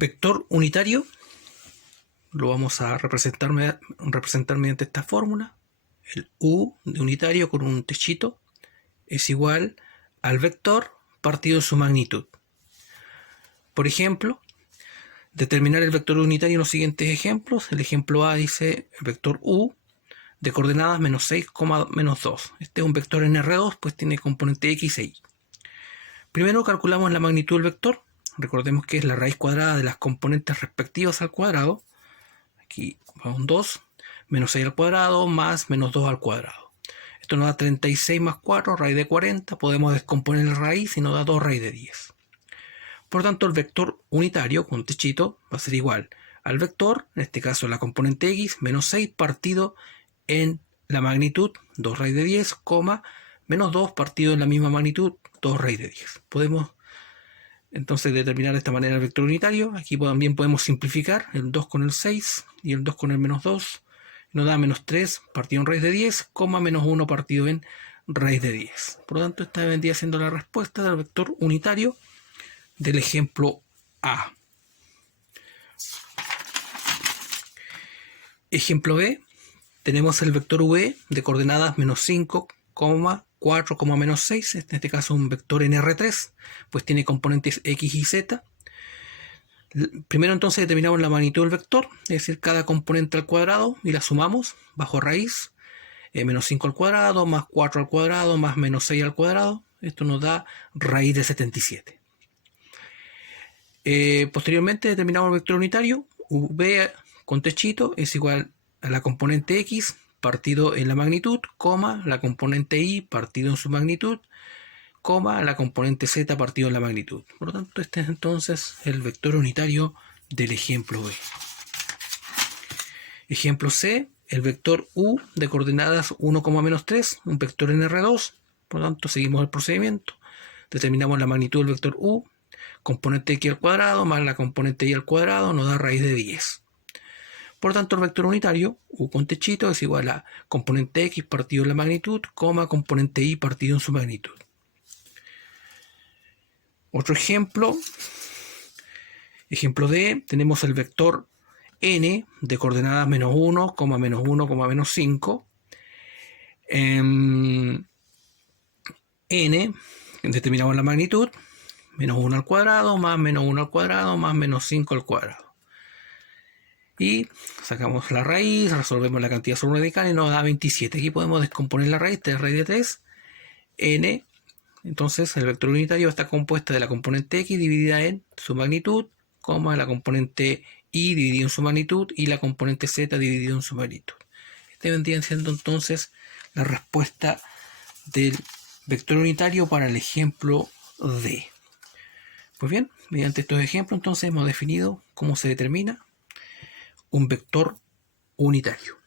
Vector unitario lo vamos a representar mediante esta fórmula. El U de unitario con un techito es igual al vector partido en su magnitud. Por ejemplo, determinar el vector unitario en los siguientes ejemplos. El ejemplo A dice el vector U de coordenadas menos 6, menos 2. Este es un vector en R2, pues tiene componente X e Y. Primero calculamos la magnitud del vector. Recordemos que es la raíz cuadrada de las componentes respectivas al cuadrado. Aquí va un 2, menos 6 al cuadrado, más menos 2 al cuadrado. Esto nos da 36 más 4, raíz de 40. Podemos descomponer la raíz y nos da 2 raíz de 10. Por tanto, el vector unitario con techito va a ser igual al vector, en este caso la componente X, menos 6 partido en la magnitud, 2 raíz de 10, menos 2 partido en la misma magnitud, 2 raíz de 10. Podemos entonces determinar de esta manera el vector unitario. Aquí también podemos simplificar el 2 con el 6 y el 2 con el menos 2. Nos da menos 3 partido en raíz de 10, menos 1 partido en raíz de 10. Por lo tanto, esta vendría siendo la respuesta del vector unitario del ejemplo A. Ejemplo B. Tenemos el vector V de coordenadas menos 5, 4, menos 6. En este caso un vector en R3, pues tiene componentes X y Z. Primero entonces determinamos la magnitud del vector, es decir, cada componente al cuadrado, y la sumamos bajo raíz. Menos 5 al cuadrado, más 4 al cuadrado, más menos 6 al cuadrado. Esto nos da raíz de 77. Posteriormente determinamos el vector unitario. V con techito es igual a la componente X partido en la magnitud, la componente Y partido en su magnitud, la componente Z partido en la magnitud. Por lo tanto, este es entonces el vector unitario del ejemplo B. Ejemplo C, el vector U de coordenadas 1, menos 3, un vector en R2. Por lo tanto, seguimos el procedimiento. Determinamos la magnitud del vector U, componente X al cuadrado más la componente Y al cuadrado nos da raíz de 10. Por tanto, el vector unitario, U con techito, es igual a componente X partido en la magnitud, componente Y partido en su magnitud. Otro ejemplo, ejemplo D, tenemos el vector N de coordenadas menos 1, menos 1, menos 5. N, determinamos la magnitud, menos 1 al cuadrado, más menos 1 al cuadrado, más menos 5 al cuadrado. Y sacamos la raíz, resolvemos la cantidad subradical y nos da 27. Aquí podemos descomponer la raíz, 3 raíz de 3, n. Entonces el vector unitario está compuesta de la componente X dividida en su magnitud, la componente Y dividida en su magnitud y la componente Z dividida en su magnitud. Este vendría siendo entonces la respuesta del vector unitario para el ejemplo D. Pues bien, mediante estos ejemplos entonces hemos definido cómo se determina un vector unitario.